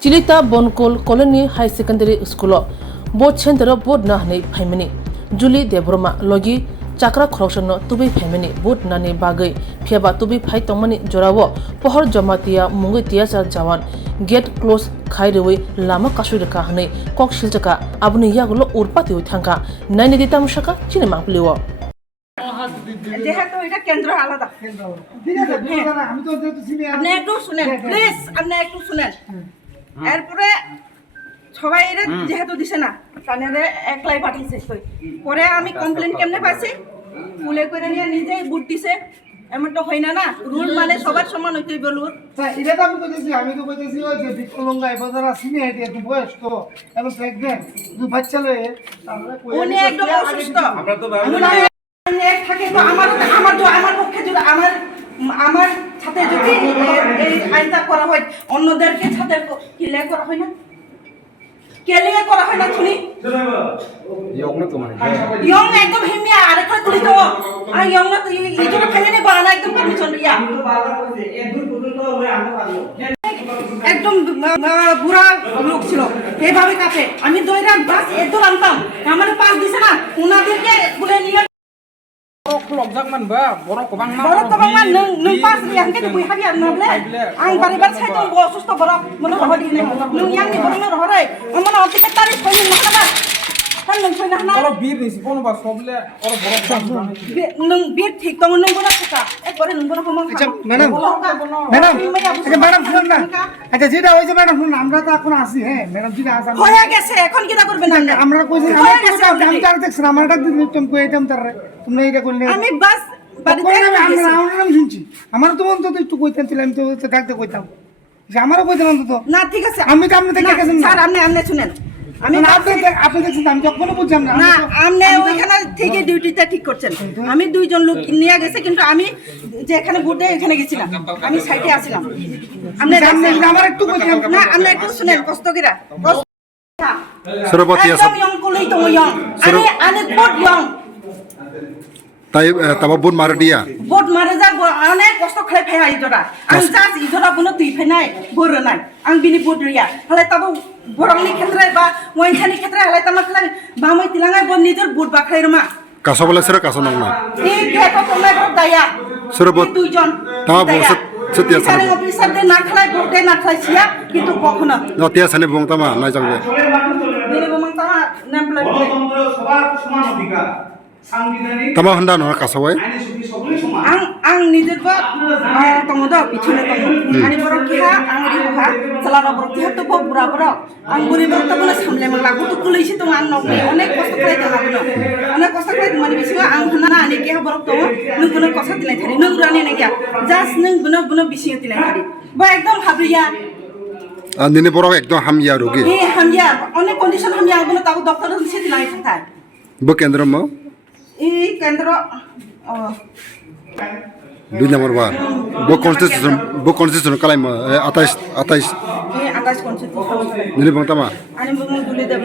Chilita Bankulo Colony High Secondary School Board Center Board Nahne Phaimani Julie Debroma Logi Chakrajwkno Tubui Phaimani Board Nani Bagai Phiaba Tubui Phai Tongmani Jorawo Pohor Jamatia Mungi TSR Jawan Get Close Khairewei Lama Kasukha Hane Kok Shilchaka Abuni Yagulo Urpati Uthanga Nine Dita Mushaka Chinema Pliwo যেহেতু এটা কেন্দ্র আলাদা আপনি একটু শুনেন please আপনি একটু শুনেন এরপরে সবাই এর যেহেতু দিছে না তাহলে একলাই পাঠিয়েছে পরে আমি কমপ্লেইন কেমনে পাইছি কুলে করে নিয়ে নিজেই বুট দিছে এমন তো হয় না রুল মানে সবার সমান হইতে বলুন এটা তো আমি তো কইতেছি ওই যে বিকলঙ্গা এবারে সিনিয়র এটি একটু বয়স তো এবং প্রেগন্যান্ট দুই বাচ্চা লয়ে উনি একদম অসুস্থ আমরা তো থাকে তো আমার পক্ষে যদি আমার সাথে যদি এই আইনটা করা হয় অন্যদেরকে সাথে কিলে করা হয় না কেলে করা হয় না শুনি ইয়ং একদম হিমিয়া আরেকটা তুলি তো আর ইয়ং না এই জন্য খাইলে নে বানা একদম পারমিশন দিয়া একদম বুড়া লোক ছিল এইভাবে কাছে আমি দইরা বাস এত আনতাম আমার পাস দিছে না উনাদেরকে বলে নিয়ে Lobjakman ba borok kobang nung pas yang ke tubui habi an noble ang baribar sai tong bo susto borok mono hodi ne nung yang ni borok no hore amana oti ke tarik khoi na na kan nung khoi na oro bir ni sipon ba soble oro borok nung bir thik tong nung bona ka ekbare nung bona homang madam শুনুন না আচ্ছা যেটা হইছে madam শুনুন আমরা তো এখন আসি হ্যাঁ ম্যাডাম যেটা আসা হয়ে গেছে এখন কি করবেন আমরা কইছি আমি তার দেখছ আমার কাছে তুমি কইতাম তার তুমি এটা করলে আমি বাস বাড়িতে আমরা শুনছি আমার তো মন তো একটু কইতাম ছিল আমি তো ডাকতে কইতাম যে আমারও কইতাম তো না ঠিক আছে আমি তো আপনি দেখে গেছেন স্যার আপনি শুনেন আমি আপনি দেখছেন আমি কখনো বুঝলাম না না আপনি ওইখানে থেকে ডিউটিটা ঠিক করছেন আমি দুইজন লোক নিয়ে গেছে কিন্তু আমি যে এখানে বুটে এখানে গেছিলাম আমি সাইডে আসছিলাম আপনি আমার একটু কইতাম না আপনি একটু শুনেন কষ্ট কিরা Surabaya একদম ইয়ং কলেই তো ইয়ং আমি বহুত ইয়ং তাই তাবা বুট মার দিয়া বহুত মারে যা অনেক কষ্ট খাই ফাই ইজরা আং জাস ইজরা বুনো তুই ফাইনাই বড় নাই আং বিনি বুট রিয়া হলে তাবো বরংনি ক্ষেত্রে বা ওইখানি ক্ষেত্রে হলে তামা খাই বামই তিলাঙ্গাই বন নিজের বুট বাখাই রমা কাসো বলে সেরা কাসো নং না এই গেটো তোমরা বড় দায়া Surabaya দুইজন তামা বসে সেতিয়া সানে অফিসার দে না খাই বুটে না খাইছিয়া কিন্তু কখনো নতিয়া সানে বং তামা নাই জানবে বিনি বমং তামা নেমপ্লয় সবার সমান অধিকার সাংবিধানিক তামা হন্দা ন কাসো ওই আইনি সুখী সকলেই সমান ang নিজের বা তমদা পিছনে তম আনি বড় কিহা আং রি বহা চালানো বড় কিহা তো বুড়া বড় আং বুড়ি বড় তো বলে সামলে মালা কত কুলাইছি তো আং নক অনেক কষ্ট করে দেওয়া হলো অনেক কষ্ট করে মানে বেশি আং হানা আনি কিহা বড় তো নু কোনো কথা দিলাই থারি নু রানি না কিয়া জাস্ট নু বুনো বেশি দিলাই থারি বা একদম হাবিয়া দিনে বড় একদম হামিয়া রোগী এই হামিয়া অনেক কন্ডিশন হামিয়া বুনো তাও ডক্টর দিছে দিলাই থাকায় বো কেন্দ্র ম এই কেন্দ্র 2 নম্বর বার বো কনস্টিটিউশন কালাই 28 এই আকাশ কনস্টিটিউশন দিনে বং তামা আনি বুনো দুলি দেব